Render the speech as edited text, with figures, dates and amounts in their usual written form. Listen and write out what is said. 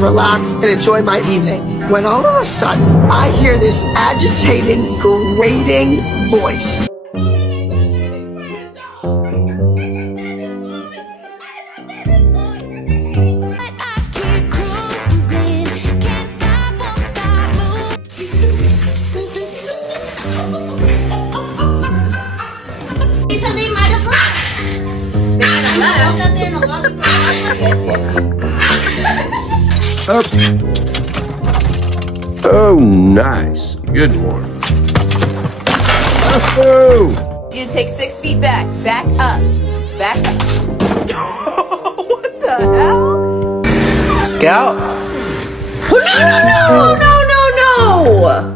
Relax and enjoy my evening, when all of a sudden I hear this agitating, grating voice. Oh, nice. Good one. Oh! You take 6 feet back. Back up. Back up. What the hell? Scout? No, no, no, no, no, no!